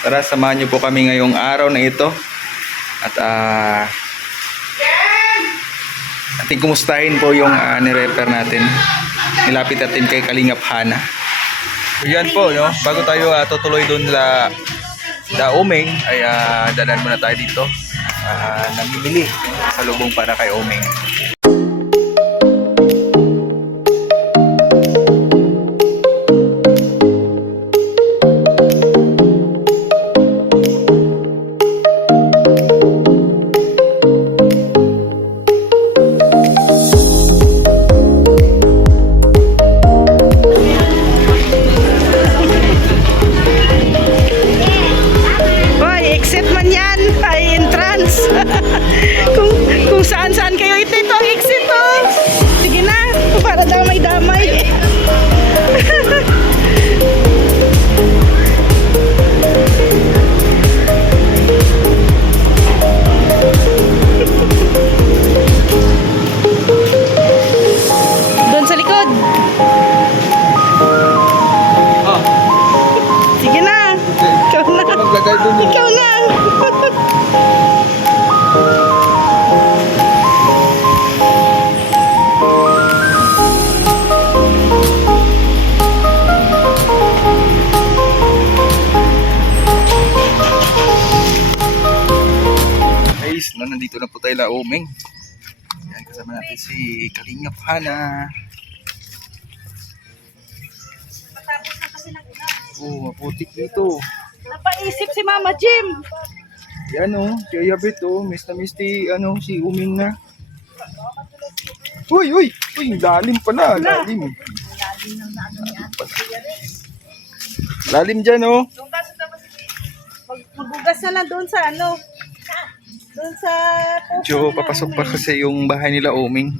Tara, samahan niyo po kami ngayong araw na ito. At ating kumustahin po yung ni-repair natin. Nilapit natin kay Kalingap Hana. Yan po, no? Bago tayo tutuloy doon sa Omeng, ay dalan muna tayo dito. Namimili sa lubong para kay Omeng. Kung saan-saan kayo, ito ang exit, oh. Sige na, para damay-damay. Doon sa likod. Sige na. Ikaw na. Ikaw na. Nandito na po tayo la Omeng. Yan, kasama natin si Kalingap Hana. Matapos na kasi ng ulan. Oh, maputik dito. Napaisip si Mama Jim. Yan oh, si Ayabit oh, miss na miss si Omeng na. Uy, lalim pala, lalim. Lalim dyan oh. Magugas na lang doon sa doon sa Medyo papasok pa kasi yung bahay nila Omeng.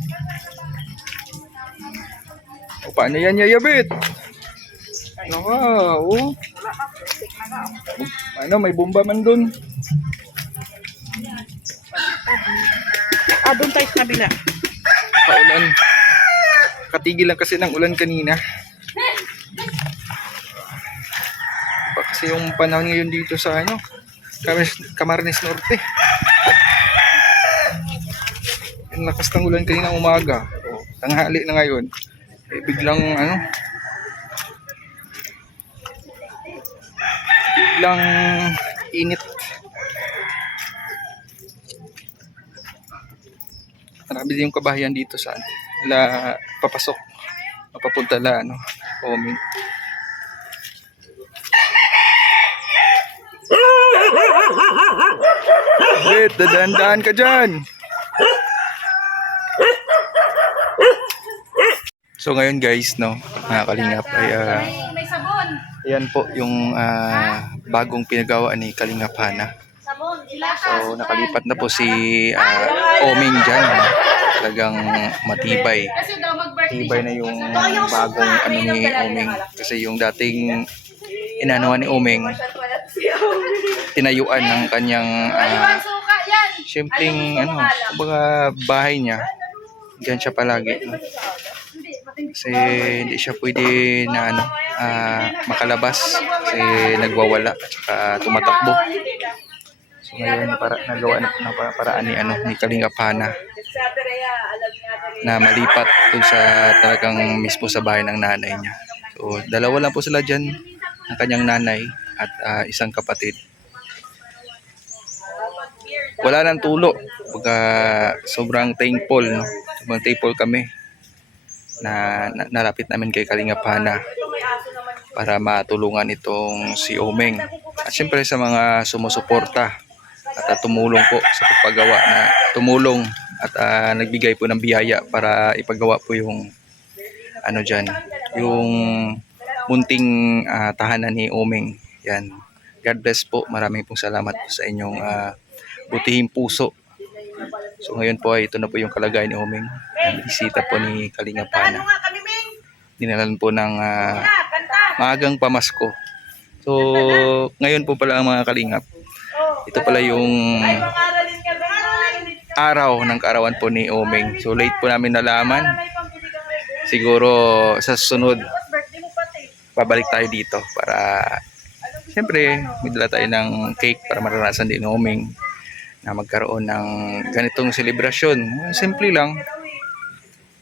O paano yan, Yayabit? Oh. Ano, may bomba man doon. doon tayo sa kabila. Paulan. Katigil lang kasi ng ulan kanina. Pa kasi yung panahon ngayon dito sa Camarines Norte. Yung lakas ng ulan kanina umaga. O, tanghali na ngayon. Eh, biglang init. Marami din yung kabahayan dito sa papasok. Mapapunta la Omeng. Wait, dadaan ka dyan. So ngayon guys, mga Kalingap ay May sabon. ayan po yung bagong pinagawa ni Kalingap Hana. Sabon, So nakalipat na po si Omeng dyan. Talagang matibay. Kasi daw mag-birthday. Tibay na yung bagong ni Omeng. Kasi yung dating inanuhan ni Omeng, tinayuan ng kanyang simpleng kumbaga bahay niya. Diyan siya palagi. Kasi hindi siya pwede na makalabas kasi nagwawala at saka tumatakbo. So ngayon nagawa na paraan ni Kalingap Hana na malipat dun sa talagang mismo sa bahay ng nanay niya. So dalawa lang po sila dyan, ang kanyang nanay at isang kapatid. Wala nang tulo. Sobrang thankful, sobrang thankful kami na nalapit namin kay Kalingap Hana para matulungan itong si Omeng. At syempre sa mga sumusuporta at tumulong po sa pagpagawa tumulong at nagbigay po ng biyaya para ipagawa po yung yung munting tahanan ni Omeng. Yan. God bless po. Maraming pong salamat po sa inyong butihing puso. So ngayon po ito na po yung kalagayan ni Omeng. Bisita po ni Kalingap Hana. Dinalan po ng maagang pamasko. So ngayon po pala ang mga Kalingap. Ito pala yung araw ng kaarawan po ni Omeng. So late po namin nalaman. Siguro sa susunod babalik tayo dito para Siyempre, may dala tayo ng cake para maranasan din ni Oming na magkaroon ng ganitong selebrasyon. Simple lang.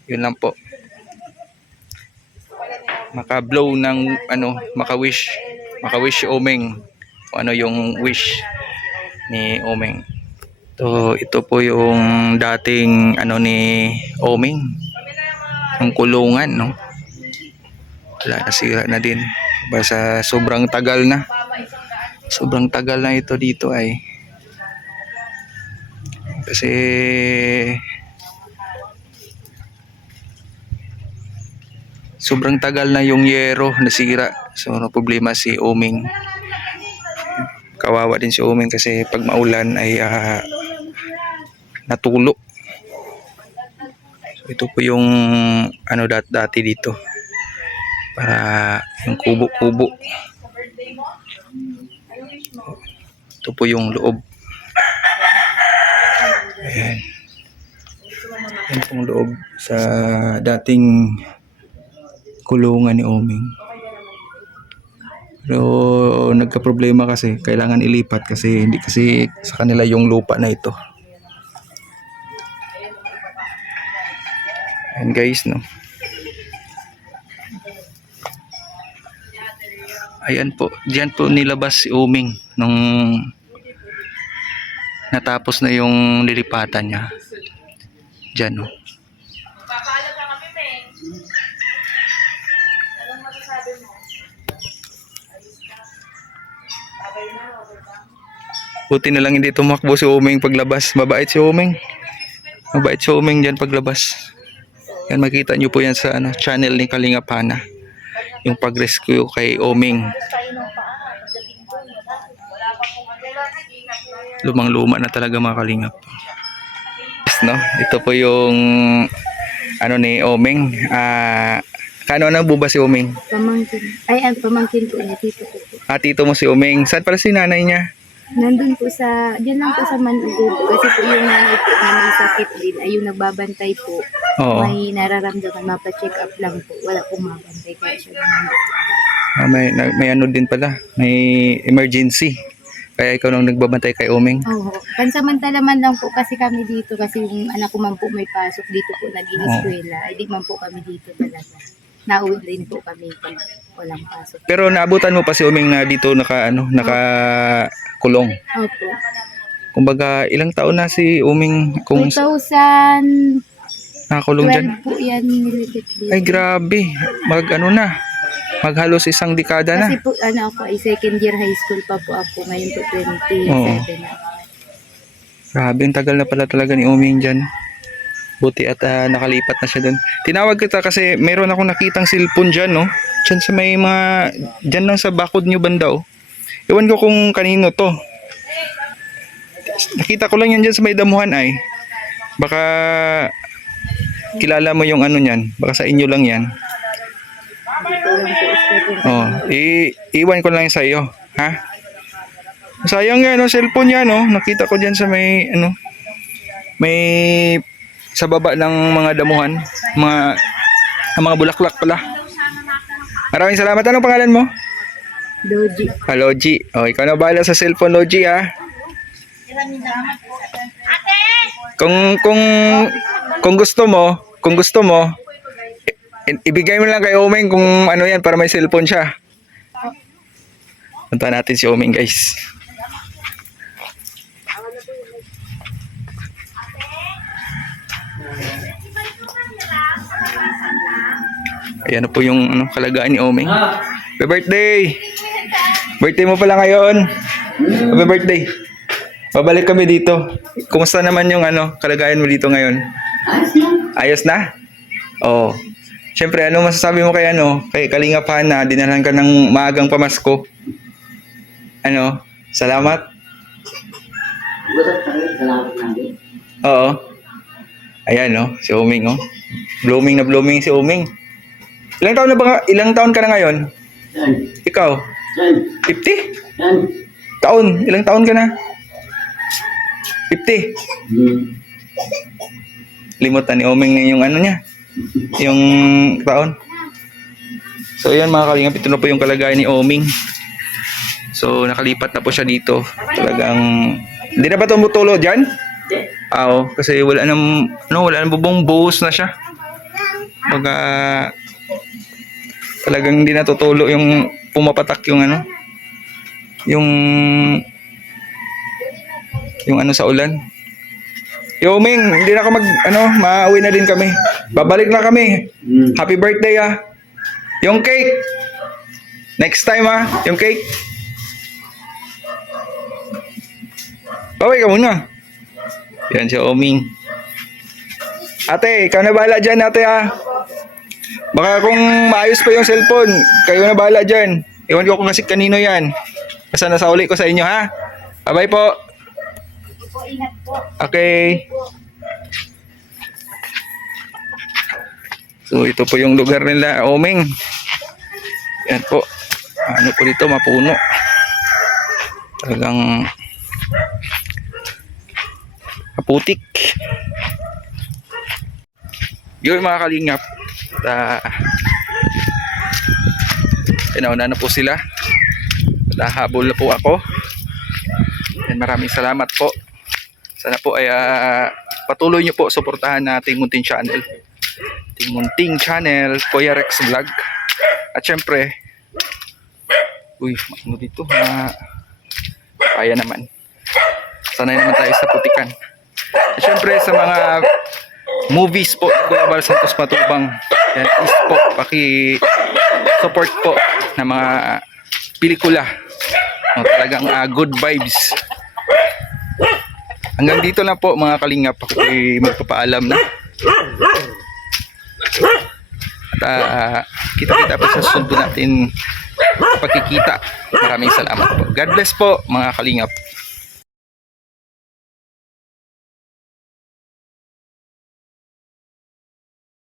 Yun lang po. Maka-blow ng ano, maka-wish si Oming. Kung ano yung wish ni Oming. Ito po yung dating ano ni Oming. Ang kulungan, no? Wala, nasira na din. Basta sobrang tagal na. Sobrang tagal na ito dito ay. Kasi sobrang tagal na yung yero nasira. So, no problema si Oming. Kawawa din si Oming kasi pag maulan ay natulo. So, ito po yung ano dati dito. Para yung kubo-kubo. Ito po yung loob. Ayan. Yan pong loob sa dating kulungan ni Oming. Pero nagka-problema kasi kailangan ilipat kasi hindi kasi sa kanila yung lupa na ito. Ayan guys, no. Ayan po, diyan po nilabas si Oming nung natapos na yung lilipatan niya. Diyan, no. Buti na lang hindi tumakbo si Oming paglabas. Mabait si Oming. Mabait si Oming diyan paglabas. Yan, makita nyo po yan sa ano, channel ni Kalinga Pana. Yung pag-rescue kay Oming. Lumang-luma na talaga mga kalingap. No? Ito po yung ano ni Oming. Kano na buba si Oming? Pamangkin. Ay, ang pamangkin po niya, tito ko po. Tito mo si Oming. Saan pala si nanay niya? Nandun po sa, diyan lang po sa Manugubo. Kasi po yung nanay po na may sakit din, ay yung nagbabantay po. Oo. May nararamdaman, mapa-check up lang po. Wala pong mabantay, kaya siya naman. May ano din pala. May emergency. Kaya ikaw nang nagbabantay kay Oming. Oo. Pansamantala man lang po kasi kami dito. Kasi yung anak ko man po may pasok dito po, nag-i-eskwela. Ay di man po kami dito talaga. Nauwi rin po kami pag walang pasok. Pero naabutan mo pa si Oming na dito nakakulong. Opo. Kumbaga, ilang taon na si Oming kung 2012 nakakulong dyan? po yan nilipit dito. Ay, grabe. Maghalos isang dekada na. Kasi po, ako ay second year high school pa po ako. Ngayon po 27 na. Grabe, ang tagal na pala talaga ni Oming dyan. Buti at nakalipat na siya dun. Tinawag kita kasi meron akong nakitang cellphone dyan, no? Dyan sa may mga, dyan lang sa bakod nyo banda, oh. Iwan ko kung kanino to. Nakita ko lang yan dyan sa may damuhan ay. Baka kilala mo yung ano nyan. Baka sa inyo lang yan. Oh, iwan ko lang sa iyo, ha? Sayang nga no, cellphone niya no. Nakita ko diyan sa may may sa baba ng mga damuhan, mga bulaklak pala. Maraming salamat. Anong pangalan mo? Doji. Logi. Oh, ikaw na bahala sa cellphone, Logi, ha? Kung gusto mo, ibigay mo lang kay Oming kung ano yan para may cellphone siya. Punta natin si Oming, guys. Ayan na po yung kalagayan ni Oming. Happy birthday! Birthday mo pala ngayon. Happy birthday. Babalik kami dito. Kumusta naman yung kalagayan mo dito ngayon? Ayos na? Oo. Siyempre, ano masasabi mo kay kay Kalinga Pana, dinalhan ka ng maagang pamasko. Salamat? Oo. Ayan, si Oming, Blooming na blooming si Oming. Ilang taon ka na ngayon? Ikaw? 50? Taon? Ilang taon ka na? 50? Limutan ni Oming yung niya. Yung taon. So ayan mga kalingap, ito na po yung kalagayan ni Oming. So nakalipat na po siya dito. Talagang hindi na ba tumutulo diyan? Oo, kasi wala nang bubong, buhos na siya. Baga talagang hindi natutulo yung pumapatak yung yung sa ulan. Yo Ming, hindi na ako mauwi na din kami. Babalik na kami. Happy birthday ah. Yung cake. Next time ah, yung cake. Baway ka muna. Yan si Oming. Ate, ikaw na bahala dyan ate ah. Baka kung maayos pa yung cellphone, kayo na bahala dyan. Iwan ko kung kasi kanino yan. Basta nasa uli ko sa inyo ha. Bye-bye po. Okay. So ito po yung lugar nila, Oming. Yan po. Ano po dito, mapuno. Talagang kaputik. Yun mga kalingap. Pinauna na po sila. Nahabol na po ako. And maraming salamat po. Sana po ay patuloy nyo po suportahan nating Munting Channel. Ating Munting Channel, Kuya Rex Vlog. At syempre, ano dito? Kaya naman. Sanay naman tayo sa putikan. At syempre sa mga movies po, Kuya Bal Santos Matubang. Yan, is po, paki-support po ng mga pelikula. Talagang good vibes. Hanggang dito na po mga kalingap. Ako ay magpapaalam na. At kita-kita pa sa sundo natin pagkikita. Maraming salamat po. God bless po mga kalingap.